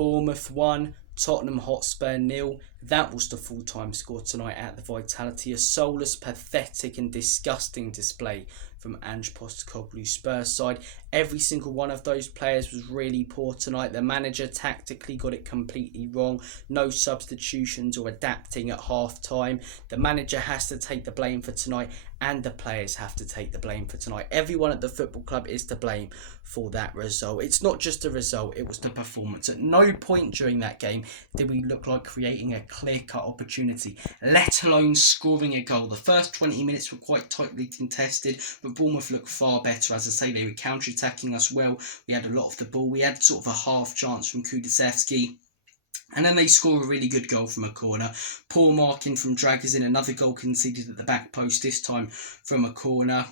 Bournemouth 1, Tottenham Hotspur 0. That was the full-time score tonight at the Vitality. A soulless, pathetic and disgusting display from Ange Postecoglou's Spurs side. Every single one of those players was really poor tonight. The manager tactically got it completely wrong. No substitutions or adapting at half-time. The manager has to take the blame for tonight, and the players have to take the blame for tonight. Everyone at the football club is to blame for that result. It's not just a result, it was the performance. At no point during that game did we look like creating a clear-cut opportunity, let alone scoring a goal. The first 20 minutes were quite tightly contested, but Bournemouth looked far better. As I say, they were counter-attacking us well. We had a lot of the ball. We had sort of a half chance from Kulusevski. And then they score a really good goal from a corner. Poor marking from Dragusin. Another goal conceded at the back post, this time from a corner.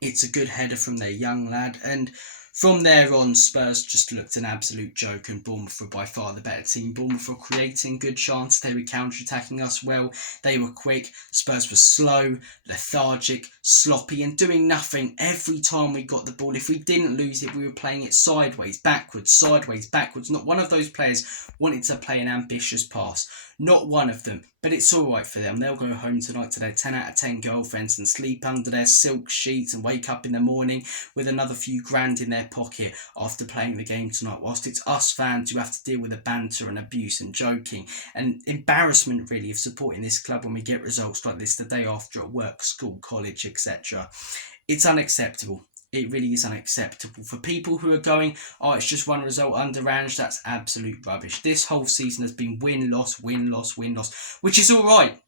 It's a good header from their young lad. And from there on, Spurs just looked an absolute joke, and Bournemouth were by far the better team. Bournemouth were creating good chances. They were counter-attacking us well. They were quick. Spurs were slow, lethargic, sloppy, and doing nothing every time we got the ball. If we didn't lose it, we were playing it sideways, backwards. Not one of those players wanted to play an ambitious pass. Not one of them. But it's all right for them. They'll go home tonight to their 10 out of 10 girlfriends and sleep under their silk sheets and wake up in the morning with another few grand in their pocket after playing the game tonight, whilst it's us fans who have to deal with the banter and abuse and joking and embarrassment, really, of supporting this club when we get results like this the day after at work, school, college, etc. It's unacceptable. It really is unacceptable. For people who are going, oh, it's just one result under Ange, that's absolute rubbish. This whole season has been win-loss, win-loss, win-loss, which is all right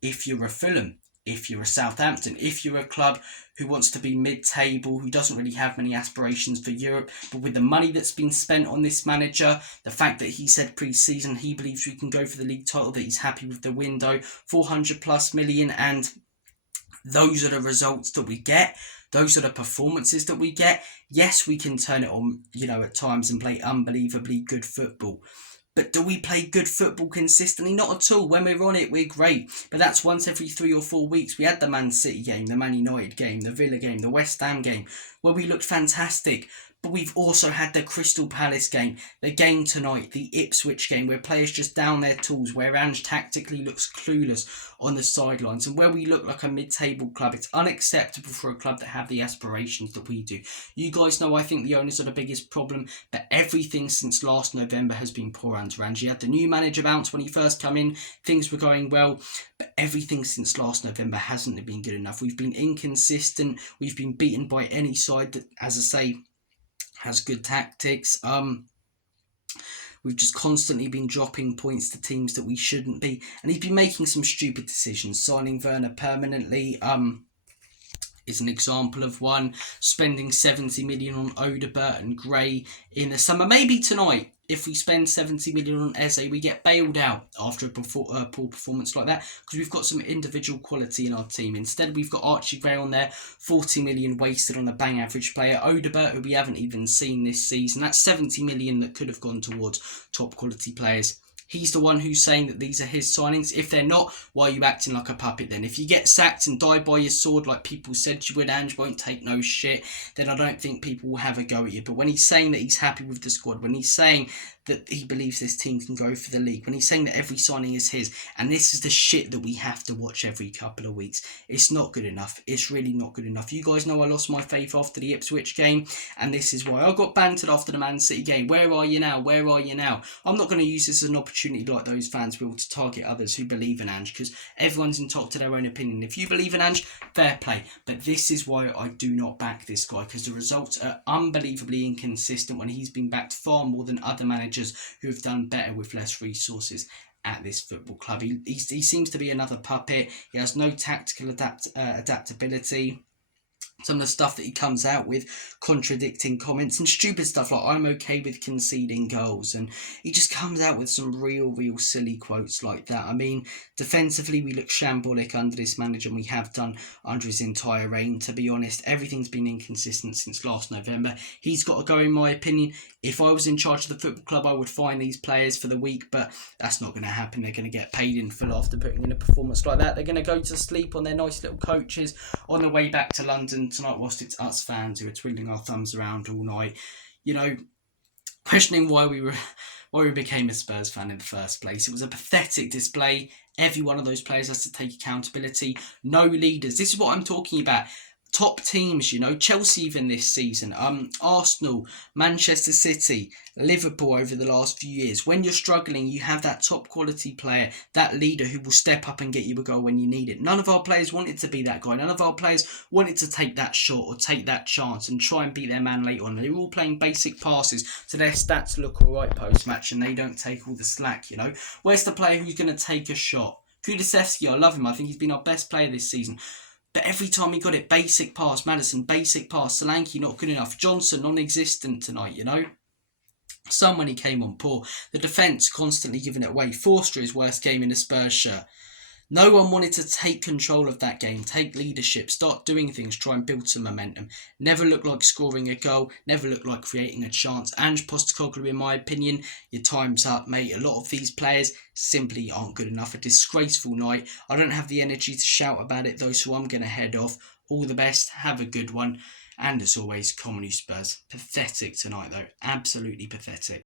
if you're a Fulham, if you're a Southampton, if you're a club who wants to be mid-table, who doesn't really have many aspirations for Europe. But with the money that's been spent on this manager, the fact that he said pre-season he believes we can go for the league title, that he's happy with the window, 400 plus million, and those are the results that we get. Those are the performances that we get. Yes, we can turn it on, at times and play unbelievably good football. But do we play good football consistently? Not at all. When we're on it, we're great. But that's once every 3 or 4 weeks. We had the Man City game, the Man United game, the Villa game, the West Ham game, where we looked fantastic. But we've also had the Crystal Palace game, the game tonight, the Ipswich game, where players just down their tools, where Ange tactically looks clueless on the sidelines, and where we look like a mid-table club. It's unacceptable for a club that have the aspirations that we do. You guys know I think the owners are the biggest problem, but everything since last November has been poor under Ange. He had the new manager bounce when he first came in, things were going well, but everything since last November hasn't been good enough. We've been inconsistent, we've been beaten by any side that, as I say, has good tactics. We've just constantly been dropping points to teams that we shouldn't be, and he's been making some stupid decisions. Signing Werner permanently is an example of one. Spending 70 million on Odegaard and Gray in the summer. Maybe tonight, if we spend 70 million on Eze, we get bailed out after a poor performance like that, because we've got some individual quality in our team. Instead, we've got Archie Gray on there, 40 million wasted on a bang average player. Odegaard, who we haven't even seen this season, that's 70 million that could have gone towards top quality players. He's the one who's saying that these are his signings. If they're not, why are you acting like a puppet then? If you get sacked and die by your sword like people said you would, Ange won't take no shit, then I don't think people will have a go at you. But when he's saying that he's happy with the squad, when he's saying that he believes this team can go for the league, when he's saying that every signing is his, and this is the shit that we have to watch every couple of weeks, it's not good enough. It's really not good enough. You guys know I lost my faith after the Ipswich game, and this is why. I got bantered after the Man City game. Where are you now? Where are you now? I'm not going to use this as an opportunity like those fans will to target others who believe in Ange, because everyone's entitled to their own opinion. If you believe in Ange, fair play. But this is why I do not back this guy, because the results are unbelievably inconsistent when he's been backed far more than other managers who have done better with less resources at this football club. He seems to be another puppet. He has no tactical adaptability. Some of the stuff that he comes out with, contradicting comments and stupid stuff like, I'm okay with conceding goals, and he just comes out with some real silly quotes like that. I mean, defensively we look shambolic under this manager, and we have done under his entire reign. To be honest, everything's been inconsistent since last November. He's got to go, in my opinion. If I was in charge of the football club, I would fine these players for the week, but that's not going to happen. They're going to get paid in full after putting in a performance like that. They're going to go to sleep on their nice little coaches on the way back to London tonight, whilst it's us fans who are twiddling our thumbs around all night, questioning why we were why we became a Spurs fan in the first place. It was a pathetic display. Every one of those players has to take accountability. No leaders. This is what I'm talking about. Top teams, Chelsea even this season, Arsenal, Manchester City, Liverpool over the last few years. When you're struggling, you have that top quality player, that leader who will step up and get you a goal when you need it. None of our players wanted to be that guy. None of our players wanted to take that shot or take that chance and try and beat their man late on. They were all playing basic passes, so their stats look alright post-match and they don't take all the slack, Where's the player who's going to take a shot? Kulusevski, I love him. I think he's been our best player this season. But every time he got it, basic pass. Maddison, basic pass. Solanke, not good enough. Johnson, non-existent tonight, Some when he came on, poor. The defence, constantly giving it away. Forster, his worst game in a Spurs shirt. No one wanted to take control of that game, take leadership, start doing things, try and build some momentum. Never looked like scoring a goal, never looked like creating a chance. Ange Postecoglou, in my opinion, your time's up, mate. A lot of these players simply aren't good enough. A disgraceful night. I don't have the energy to shout about it, though, so I'm going to head off. All the best, have a good one. And as always, Comedy Spurs. Pathetic tonight, though. Absolutely pathetic.